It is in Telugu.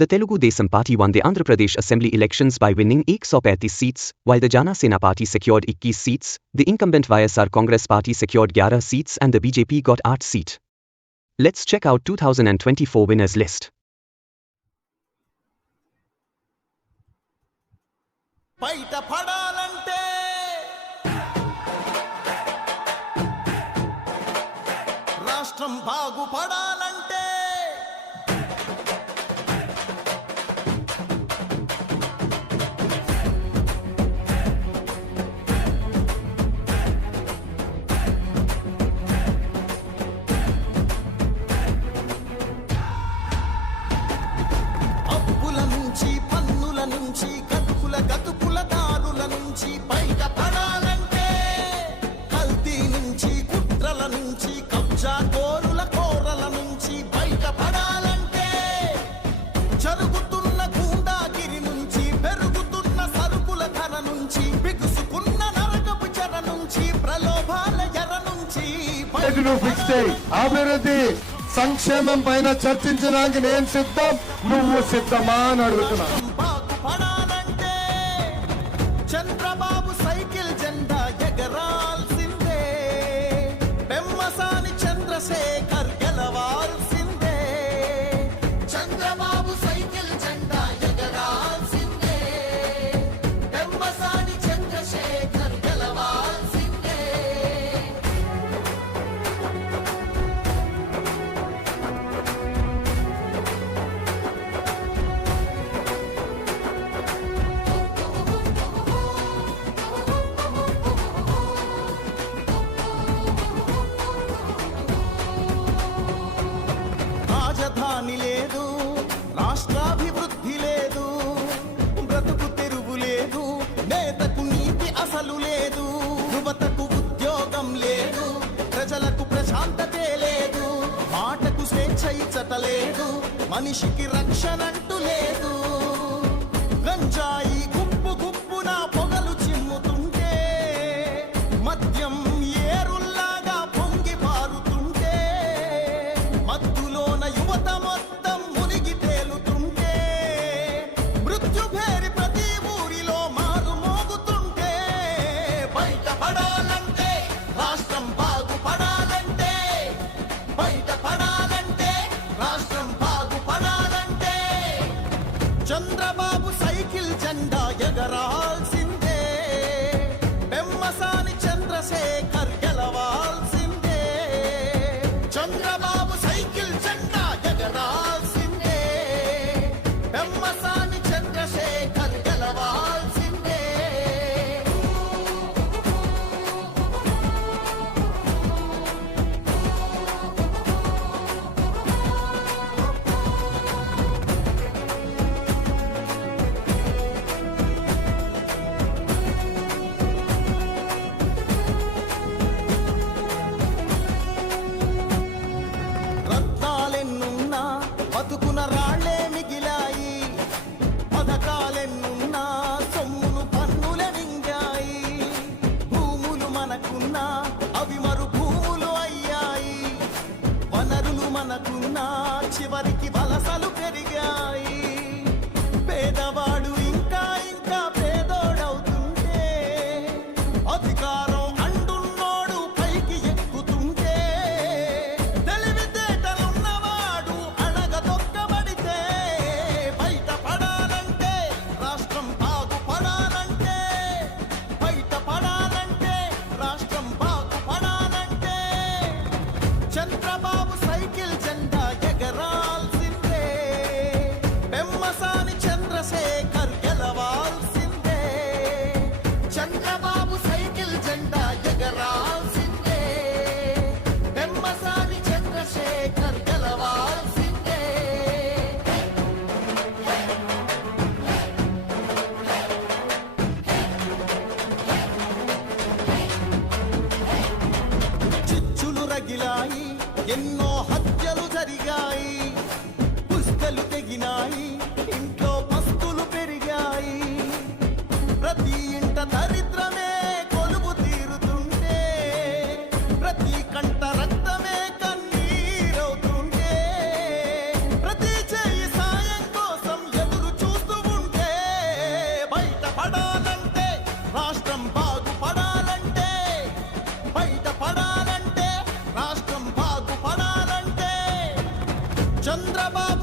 The Telugu Desam Party won the Andhra Pradesh Assembly elections by winning 135 seats, while the Jana Sena Party secured 21 seats, the incumbent YSR Congress Party secured 11 seats and the BJP got 8 seats. Let's check out 2024 winners list. బయట పడాలంటే రాష్ట్రం బాగుపడాలంటే అప్పుల నుంచి పన్నుల నుంచి గతుకుల దారుల నుంచి బయట పడాలంటే కల్తీ నుంచి కుట్రల నుంచి కబ్జా కోరల నుంచి బయట పడాలంటే జరుగుతున్న గూండాగిరి నుంచి పెరుగుతున్న సరుకుల ధర నుంచి బిగుసుకున్న నరకపు చెర నుంచి ప్రలోభాల ఎర నుంచి అభివృద్ధి సంక్షేమం పైన చర్చించడానికి నేను సిద్ధం, నువ్వు సిద్ధమా అని అడుగుతున్నా. బాగుపడాలంటే చంద్రబాబు సైకిల్ జెండా ఎగరాల్సిందే, పెమ్మసాని చంద్రశేఖర్ గెలవాల్సిందే. చంద్రబాబు సైకిల్ జెండా ఎగరాల్సిందే, పెమ్మసాని చంద్రశేఖర్ గెలవాల్సిందే. రాజధాని లేదు, రాష్ట్రాభివృద్ధి లేదు, బ్రతుకు తెరువు లేదు, నేతకు నీతి అసలు లేదు, యువతకు ఉద్యోగం లేదు, ప్రజలకు ప్రశాంతతే లేదు, మాటకు స్వేచ్ఛ ఇచ్చట లేదు, మనిషికి రక్షణంటూ లేదు. గంజాయి గుప్పున పొగలు చిమ్ముతుంటే, మద్యం ఏరుల్లాగా పొంగి పారుతుంటే, మత్తులోన యువత మొత్తం మునిగి తేలుతుంటే, మృత్యుభేరి ప్రతి ఊరిలో మారు మోగుతుంటే, బయట పడాలంటే రాష్ట్రం బాగుపడాలంటే, బయట పడాలంటే రాష్ట్రం బాగుపడాలంటే చంద్రబాబు సైకిల్ జెండా ఎగరాల్సిందే, పెమ్మసాని చంద్రశేఖర్ గెలవాల్సిందే. చంద్రబాబు సైకిల్ జెండా ఎగరాల్సిందే, పెమ్మసాని చంద్రశేఖర్ గెలవాల్సిందే. రత్నాలెన్నున్నా బతుకున రాళ్లే మిగిలాయి, పథకాలెన్నున్నా సొమ్మును పన్నులే మింగాయి, భూములు మనకున్నా అవి మరు భూములు అయ్యాయి, వనరులు మనకున్నా చివరికి వలసలు పెరిగాయి. పేదవాడు ఇంకా పేదోడవుతుంటే, అధికారం అండున్నోడు పైకి ఎక్కుతుంటే, తెలివితేటలున్నవాడు అడగదొక్కబడితే, బయట పడాలంటే రాష్ట్రం బాగుపడాలంటే, బయట పడాలంటే రాష్ట్రం బాగుపడాలంటే చంద్రబాబు సైకిల్ జెండా ఎగరాల్సిందే, పెమ్మసాని చంద్రశేఖర్ గెలవాల్సిందే. చంద్రబాబు సైకిల్ జెండా ఎగరాల్సిందే, పెమ్మసాని చంద్రశేఖర్ గెలవాల్సిందే. చిచ్చులు రగిలాయి, ఎన్నో హత్యలు జరిగాయి, పుస్తలు తెగినాయి, ఇంట్లో పస్తులు పెరిగాయి, ప్రతి ఇంట దరిద్రమే కొలువు తీరుతుంటే, ప్రతి కంట రక్తమే కన్నీరవుతుంటే, ప్రతి చేయి సాయం కోసం చంద్రబాబు